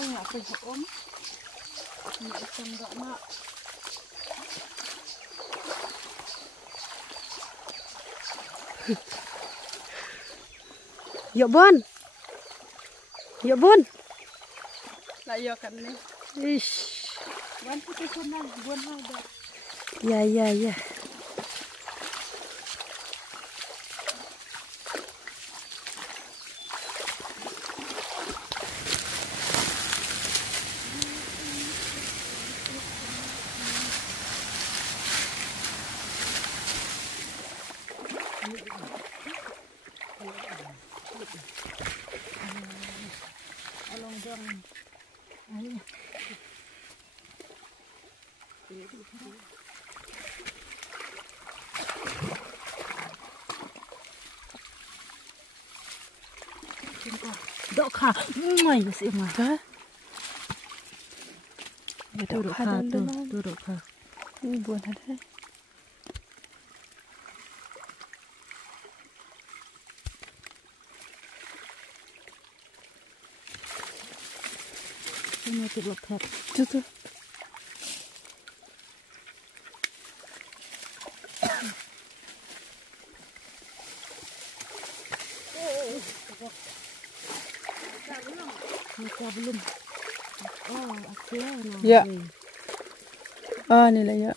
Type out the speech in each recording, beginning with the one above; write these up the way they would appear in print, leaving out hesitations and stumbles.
Nggak pergi om, nggak ikan nggak nak. Yuk Bon, yuk Bon. Lah yuk kan nih. Ish. Bon kita senang, Bon ada. Ya ya ya. Dok kha, mày gì mà thế? Dok kha tu dok kha. Buồn thật đấy. Ini tu dok kha. Tu. Belum. Oh, akhirnya. Ya. Oh, ini lah ya.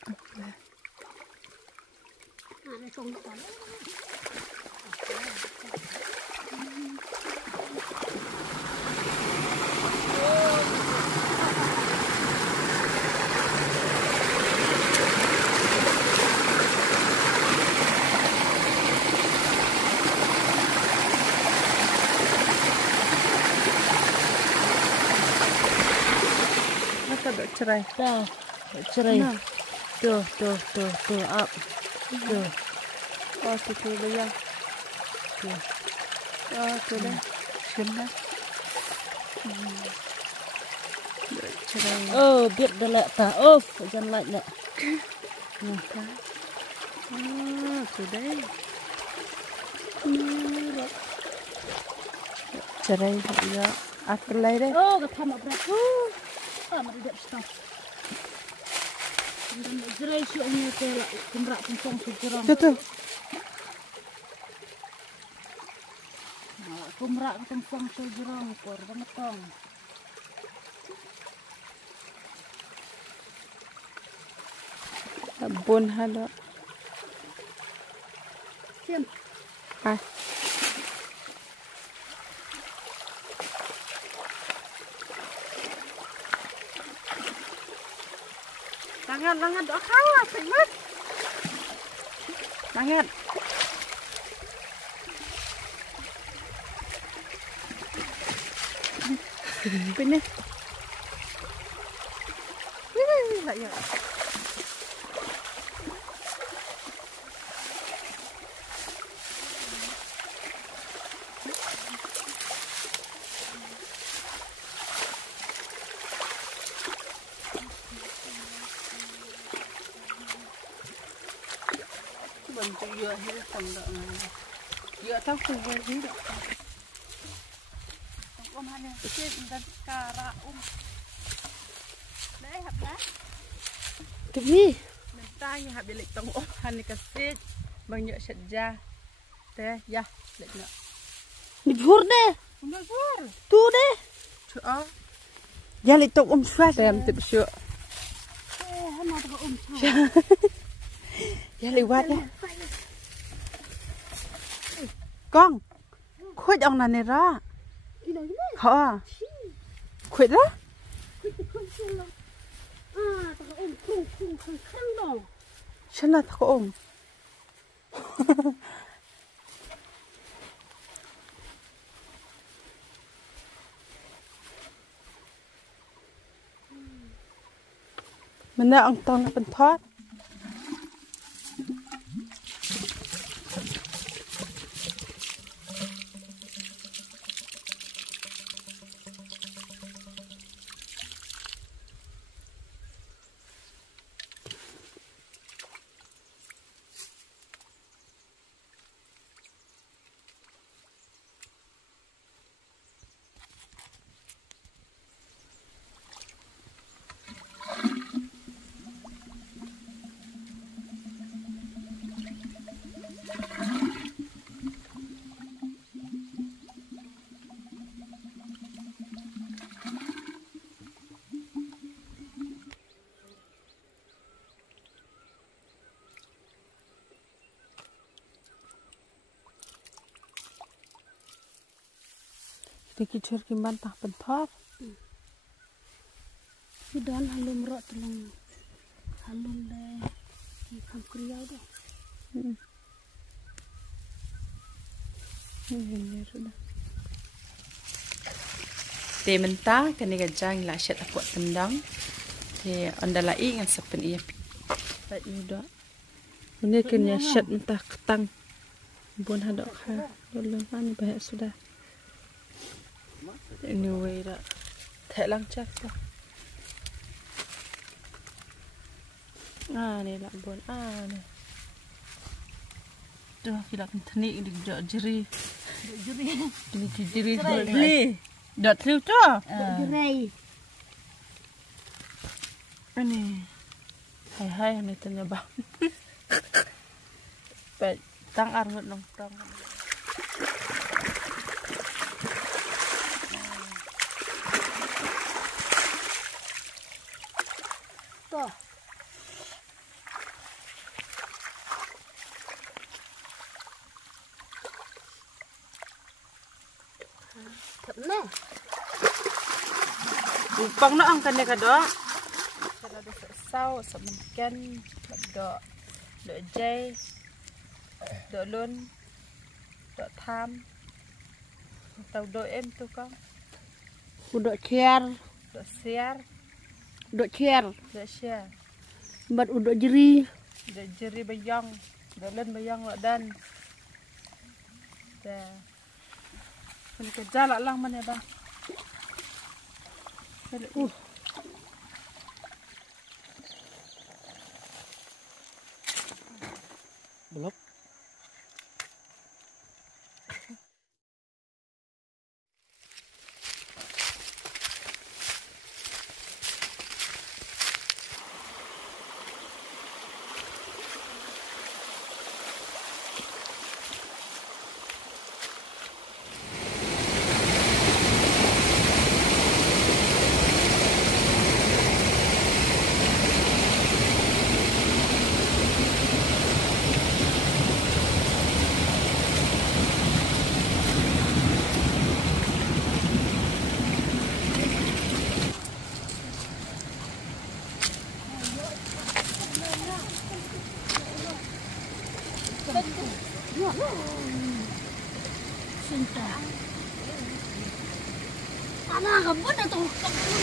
Cerai. Dah, cerai. Nah. Tuh, up. Tuh. Oh, tu dia. Tuh. Oh, tu dah. Sudah. Cerai. Oh, biar dah lek ta. Oh, jangan lek nak. Nah, kan. Oh, tu dah. Cerai dia. Aku lay deh. Oh, ketam apa? Mari dak stop. Dan zerai syu ni ke kumrak pungkong sujurang. Betul. Nah, kumrak pungkong sujurang kor bangetong. Bon halo. Siap. Ah. Langat doa kalah sangat. Langat. Ini. Lah ya. Bantu dựa hết phần đợ này. Dựa tao cùng với gì đó. Con hai này trên đất cà rạ Đấy hạt lá. Cái gì? Mình ta như hạt bị lịch tổng ốp hành này cà phê bằng nhựa sạch da. Thế ya, lịch nữa. Đi phur đi. Không được phur. Tu đi. Chưa. Ya lịch tổng phát em tự sửa. Hắn nói tao Ya lewat ya. Con. Khuếch ông là này ra. Hả? Khuếch đó? Chân là thằng ôm. Mana ang tong na pentot? Dikicur kiman tah pentot. Sudah halum rot telung halum deh di kriau deh. Ini sudah. Te mentah kani gajang la shat aku tendang. Te andala ingan sepen iya. Baik muda. Ini kena shat mentah ketang. Bun hadok ha. Dulu mana banyak sudah. Anyway dah. Tak lang cak dah. Ni lah bun. Ni. Tuh kita kentani di jeri. Jeri. Ni. Dot liu tu. Gerai. Ini. Hai ni tanya bang. Baik tang arut nong tang. Tuh. Thật nè. Upang na ang kanya ka do. Kaya do sa menken do jay do lun do tham tàu do em tu con Udah cer, do siar udah cer. do share Bat udah jeri. do jeri bayang do lun bayang lo dan dah kan kerja lang mana bang. Belum. Cinta. Anak kamu dah tahu kamu.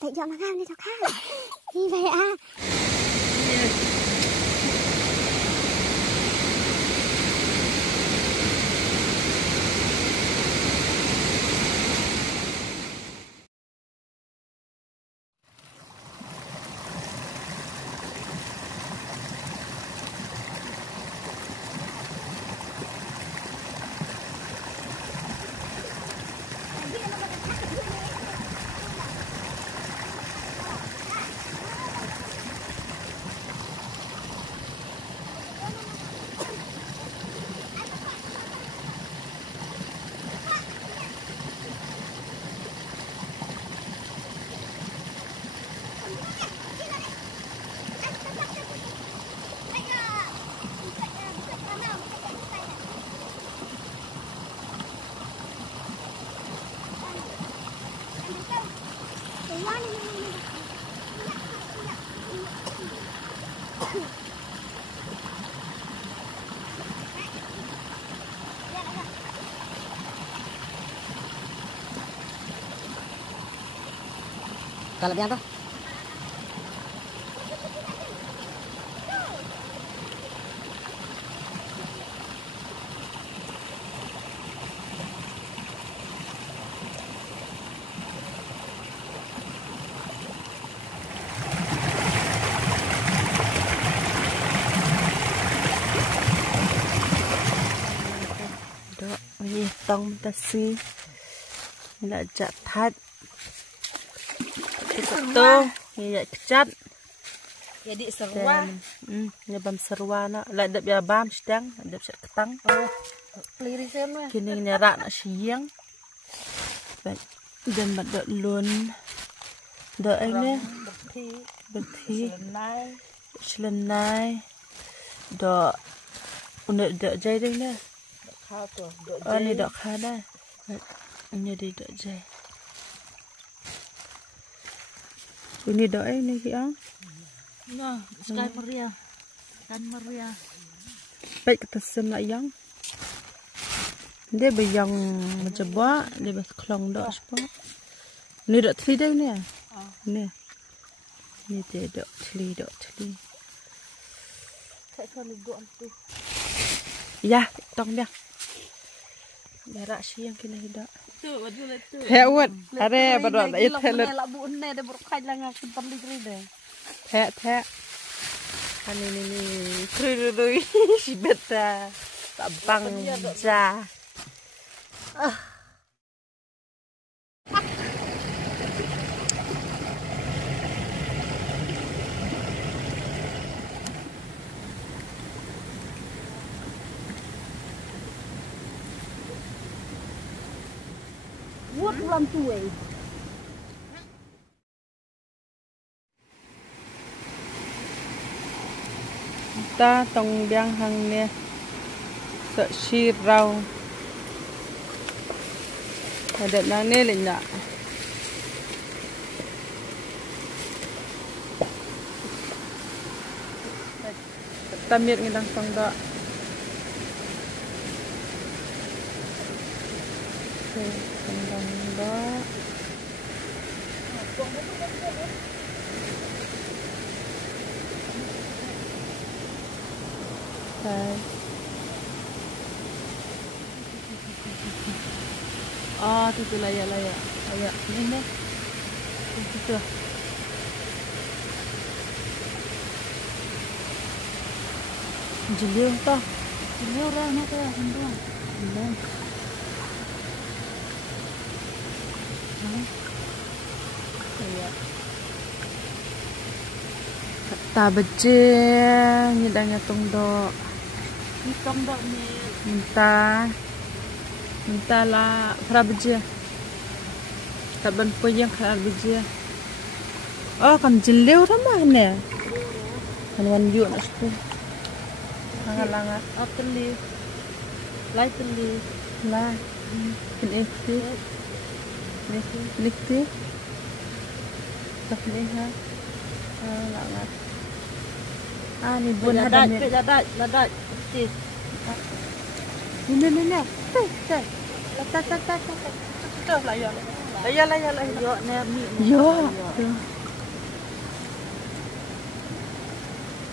Tại chọn nó ngang đi cho khác. Như vậy à. Kalau yang tuh. Tông ta si là chặt thắt tô như vậy chặt Jadi serwa. Như băm serwa nó lại đập ya băm sedang đập sẽ tăng Peliri semua. kini nyara nó siang dan bật đợi luôn đợi anh nhé bật thi lần này đợi nợ đợi dây đây nè này đợi khá đây như đi đợi dây ini đợi này kìa Nah, Sky Maria. Kan Maria. baik kita semai yang dia bayang mencoba dia berkelong dak apa ni dak teli dah ni ni dia dak teli Kayak kan duduk tu. ya tong dia berak siang kena hidak Tu, betul tu. hewat ada berat Itu telet lah bu ne dia berkai lang aku perli deh. Teh. Kan ini krui si beta tabang ja. Buat bulan tuai. Ta tong biang hang nè sợ si rau ada nang nè lên nè ta miệt cái đằng tong đó đằng đó oh itu layak ini itu jeliu toh Jeliu dah nak tu semua. ta beje nyedangnya tongdo Ni tongdok ni. minta lah khara beje taban poyang khara beje oh kan jeliu ramah ne kan yuk nak tu langat Teli. Lai teli. lah ini nikti tak ni ha langat ni bun ada ni Ladat. Putih. Ini. Cek. Tak layar. Yo ne mi. Yo.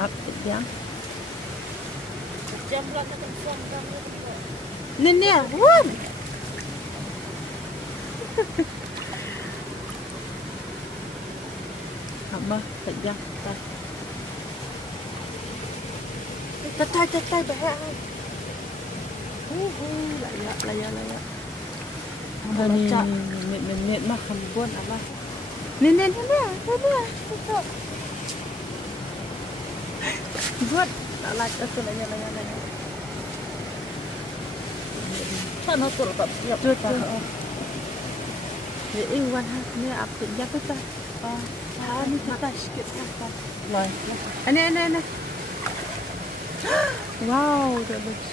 Apa yang? Jam lah kita siang kan. Ni. Wah. Apa? Sejak. Tetai bahaya. Layak. Ada ni minit makan buat apa? Ni. Buat lalat tu layak. Kan hotel tak siap. Ni iwan ha ni apa dia tu? Ni kita sikit apa? Loi. Ini. Wow, dah bagus.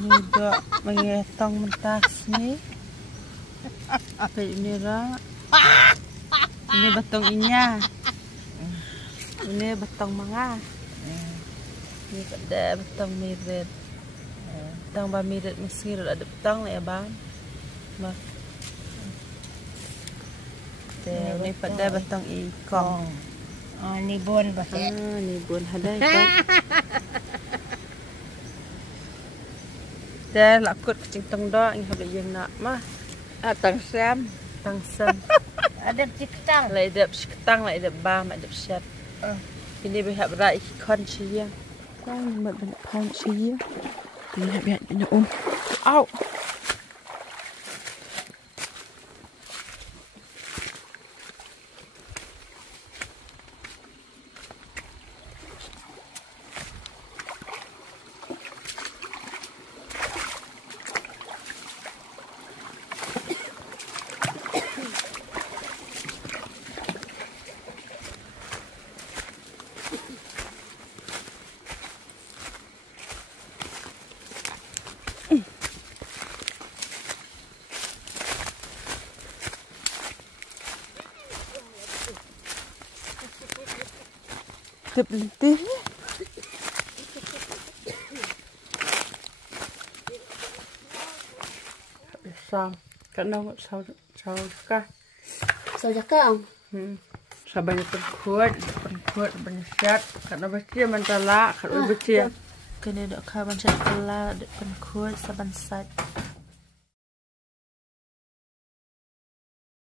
Ini dah mengetong mentas ni. Apa ini Ra? Ini batang inya. Ini batang manga. Ini ada batang mirit. Batang ba mirit mesir ada batang lah ya bang. Bah. Ini pada batang ikong. Ni bon ba? Ni bon hadai kan. Dah lakut kucing tong dak ni habis yang nak mah. Tang sam. Ada ciketang. Lai dap ketang lai dap ba mak dap syat. Ini behap rai kon sia. Kan mak ben pan sia. Ini habis ni Au. Tip letih. Sam, kadang sau kah? Sau jakang. Sabanyak perkuat banyak syat. Karena baca mentala, kalau baca kena dok kawan syat kala dek perkuat saban sat.